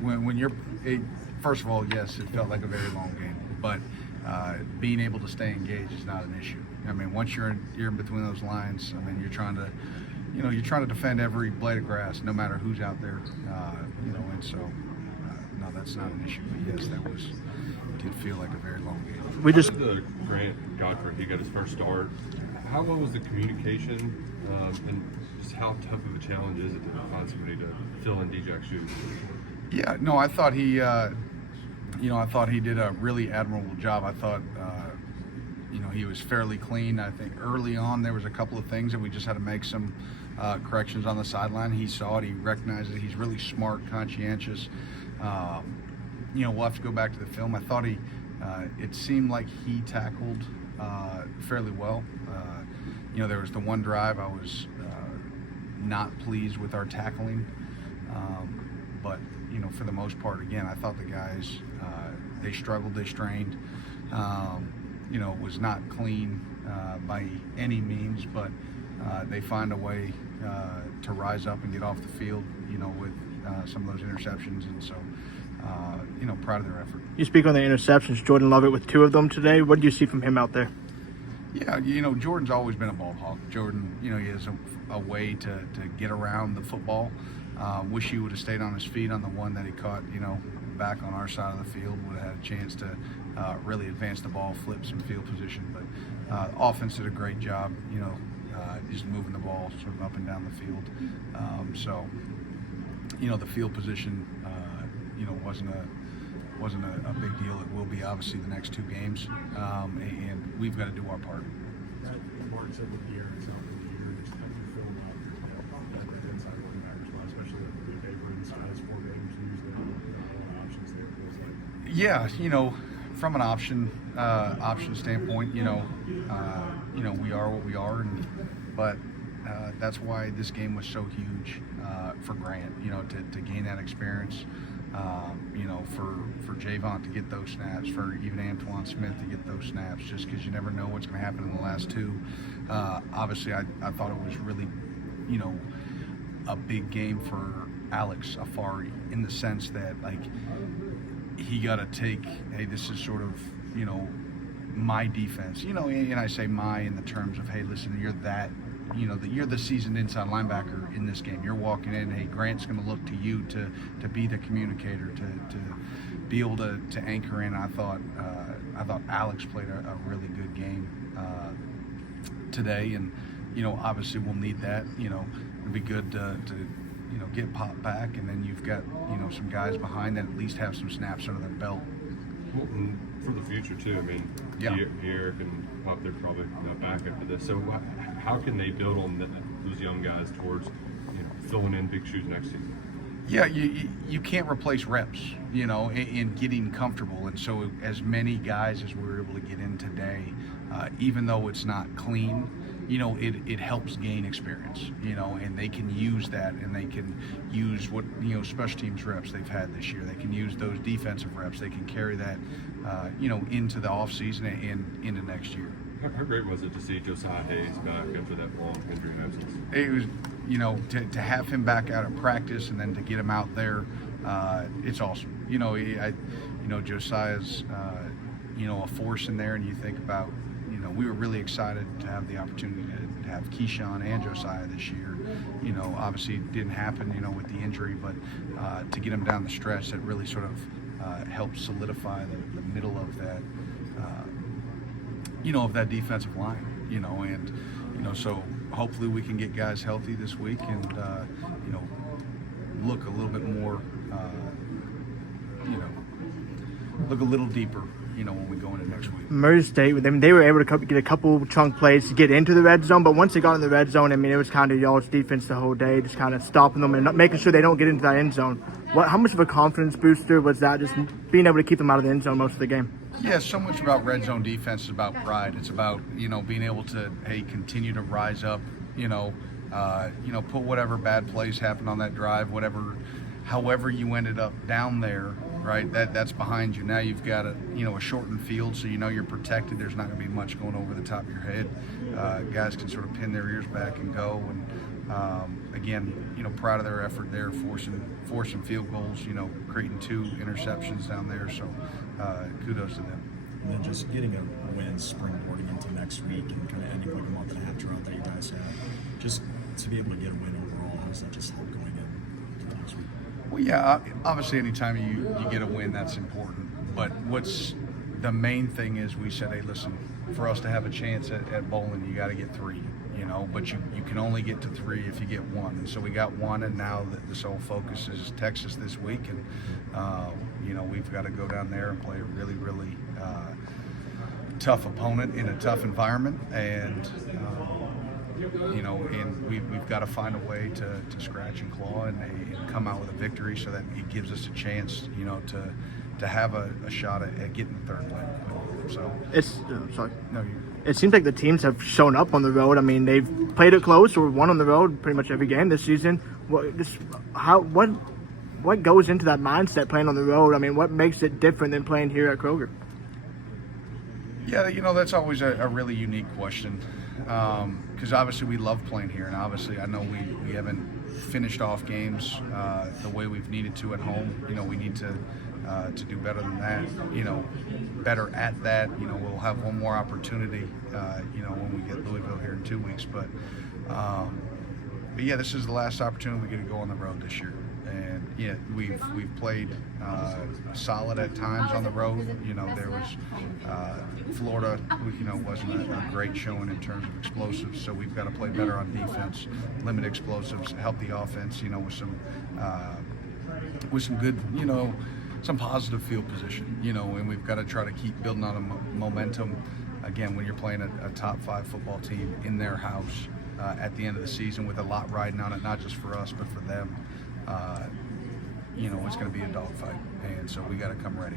when you're first of all, yes, it felt like a very long game, but being able to stay engaged is not an issue. I mean, once you're in between those lines, I mean, you're trying to defend every blade of grass, no matter who's out there, and so no, that's not an issue. But yes, did feel like a very long game. How did the Grant Godfrey, he got his first start? How well was the communication, and just how tough of a challenge is it to find somebody to fill in Djak's shoes? Yeah, no, I thought he did a really admirable job. I thought, he was fairly clean. I think early on there was a couple of things that we just had to make some corrections on the sideline. He saw it. He recognized it. He's really smart, conscientious. We'll have to go back to the film. I thought it seemed like he tackled fairly well. There was the one drive I was not pleased with our tackling, but for the most part, again, I thought the guys they struggled, they strained. It was not clean by any means, but they find a way to rise up and get off the field, with some of those interceptions, and so proud of their effort. You speak on the interceptions. Jordan Lovett with 2 of them today. What do you see from him out there? Yeah, Jordan's always been a ball hawk. Jordan, he has a way to get around the football. Wish he would have stayed on his feet on the one that he caught, back on our side of the field. Would have had a chance to really advance the ball, flip some field position. But offense did a great job, just moving the ball sort of up and down the field. The field position, wasn't a big deal. It will be obviously the next 2 games, and we've got to do our part. Mark said with the year, it's not really a year, just have to fill out that inside linebacker spot, especially with Abrams has 4 games to use the options there. It feels like. Yeah, from an option standpoint, we are what we are, but that's why this game was so huge for Grant, to gain that experience. For Javon to get those snaps, for even Antoine Smith to get those snaps, just because you never know what's going to happen in the last 2. Obviously, I thought it was really, a big game for Alex Afari in the sense that, he got to take, hey, this is sort of, my defense, and I say my in the terms of, hey, listen, you're that. You're the seasoned inside linebacker in this game. You're walking in, hey, Grant's going to look to you to be the communicator, to be able to anchor in. I thought Alex played a really good game today, and obviously we'll need that. It'd be good to get popped back, and then you've got some guys behind that at least have some snaps under their belt. Well, for the future too. I mean, yeah. Eric and Pup, they're probably not back after this. So how can they build on those young guys towards filling in big shoes next season? Yeah, you can't replace reps, in getting comfortable. And so as many guys as we were able to get in today, even though it's not clean, it helps gain experience, and they can use that, and they can use what, special teams reps they've had this year. They can use those defensive reps. They can carry that, into the offseason and into next year. How great was it to see Josiah Hayes back after that long injury absence? It was, to have him back out of practice and then to get him out there, it's awesome. Josiah's, a force in there, and you think about, we were really excited to have the opportunity to have Keyshawn and Josiah this year. Obviously it didn't happen, with the injury, but to get him down the stretch, that really sort of helped solidify the middle of that, of that defensive line, and, so hopefully we can get guys healthy this week and, look a little bit more, look a little deeper, when we go into next week. Murray State, they were able to get a couple chunk plays to get into the red zone, but once they got in the red zone, it was kind of y'all's defense the whole day, just kind of stopping them and not making sure they don't get into that end zone. How much of a confidence booster was that, just being able to keep them out of the end zone most of the game? Yeah, so much about red zone defense is about pride. It's about, being able to, hey, continue to rise up, put whatever bad plays happened on that drive, however you ended up down there, right? That's behind you. Now you've got a shortened field, so you're protected. There's not going to be much going over the top of your head. Guys can sort of pin their ears back and go, and again, proud of their effort there, forcing field goals, creating 2 interceptions down there. So kudos to them. And then just getting a win springboarding into next week and kind of ending like a month and a half drought that you guys had. Just to be able to get a win overall, how does that just help going into next week? Well, yeah, obviously anytime you get a win, that's important. But what's the main thing is we said, hey, listen, for us to have a chance at bowling, you got to get 3, but you can only get to 3 if you get 1. And so we got 1, and now this whole focus is Texas this week. And, we've got to go down there and play a really, really tough opponent in a tough environment. And, and we've got to find a way to scratch and claw and come out with a victory so that it gives us a chance, to have a shot at getting the 3rd win. So It's sorry. no, It seems like the teams have shown up on the road. I mean, they've played it close or won on the road pretty much every game this season. What goes into that mindset playing on the road? I mean, what makes it different than playing here at Kroger? Yeah, that's always a really unique question because obviously we love playing here, and obviously I know we haven't finished off games the way we've needed to at home. We need to do better than that. Better at that. We'll have one more opportunity. When we get Louisville here in 2 weeks, but yeah, this is the last opportunity we get to go on the road this year. And yeah, we've played solid at times on the road. There was Florida, wasn't a great showing in terms of explosives. So we've got to play better on defense, limit explosives, help the offense. With some good, some positive field position. And we've got to try to keep building on a momentum. Again, when you're playing a top 5 football team in their house at the end of the season with a lot riding on it, not just for us but for them. It's going to be a dogfight, and so we got to come ready.